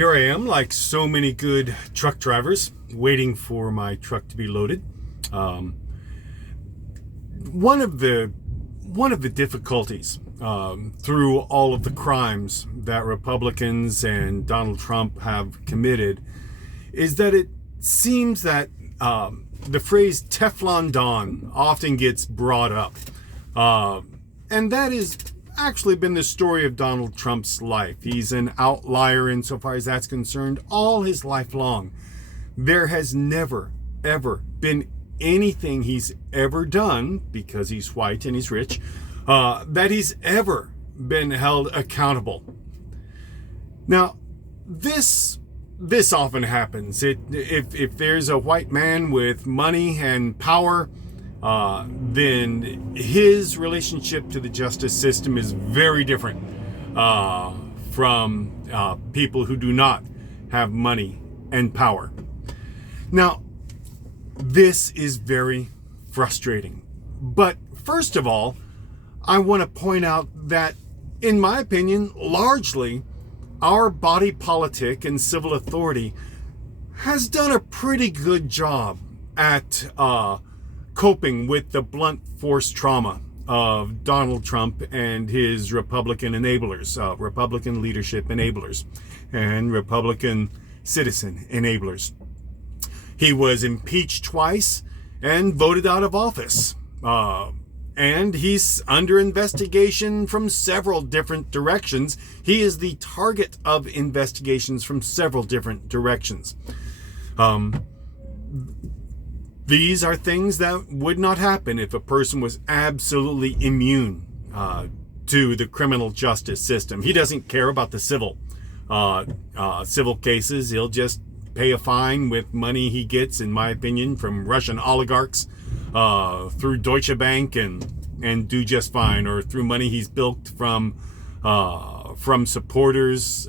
Here I am, like so many good truck drivers, waiting for my truck to be loaded. Um, one of the difficulties through all of the crimes that Republicans and Donald Trump have committed is that it seems that the phrase Teflon Don often gets brought up. And that has actually been the story of Donald Trump's life. He's an outlier insofar as that's concerned all his life long. There has never, ever been anything he's ever done, because he's white and he's rich, that he's ever been held accountable. Now, this often happens. If there's a white man with money and power, then his relationship to the justice system is very different from people who do not have money and power. Now, this is very frustrating. But first of all, I want to point out that, in my opinion, largely, our body politic and civil authority has done a pretty good job at coping with the blunt force trauma of Donald Trump and his Republican enablers, Republican leadership enablers, and Republican citizen enablers. He was impeached twice and voted out of office. And he's under investigation from several different directions. He is the target of investigations from several different directions. These are things that would not happen if a person was absolutely immune to the criminal justice system. He doesn't care about the civil cases. He'll just pay a fine with money he gets, in my opinion, from Russian oligarchs through Deutsche Bank and do just fine, or through money he's bilked from supporters.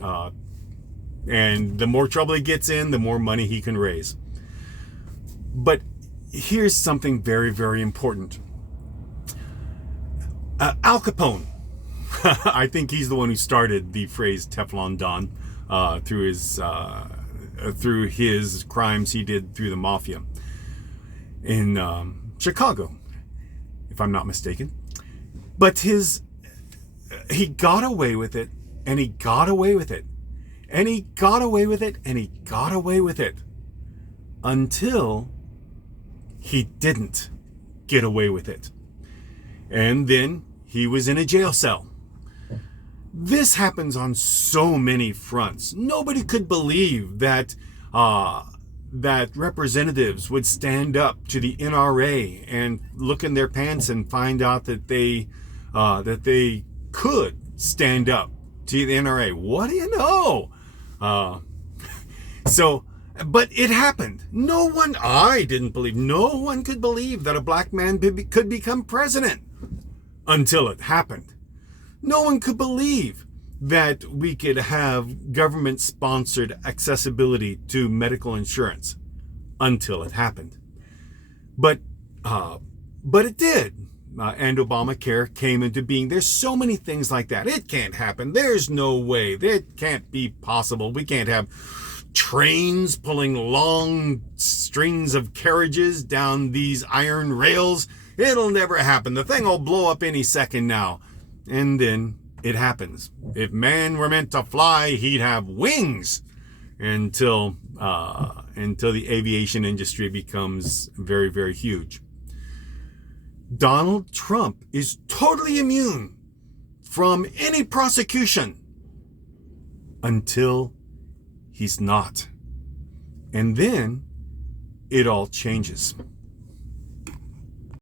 And the more trouble he gets in, the more money he can raise. But here's something very, very important. Al Capone, I think he's the one who started the phrase Teflon Don through his crimes he did through the mafia in Chicago, if I'm not mistaken. But he got away with it, and he got away with it, and he got away with it, and he got away with it, until he didn't get away with it. And then he was in a jail cell. This happens on so many fronts. Nobody could believe that representatives would stand up to the NRA and look in their pants and find out that they could stand up to the NRA. What do you know? But it happened. I didn't believe, no one could believe that a black man could become president until it happened. No one could believe that we could have government-sponsored accessibility to medical insurance until it happened. But it did. And Obamacare came into being. There's so many things like that. It can't happen. There's no way. It can't be possible. We can't have trains pulling long strings of carriages down these iron rails. It'll never happen. The thing will blow up any second now. And then it happens. If man were meant to fly, he'd have wings until the aviation industry becomes very, very huge. Donald Trump is totally immune from any prosecution until he's not. And then it all changes.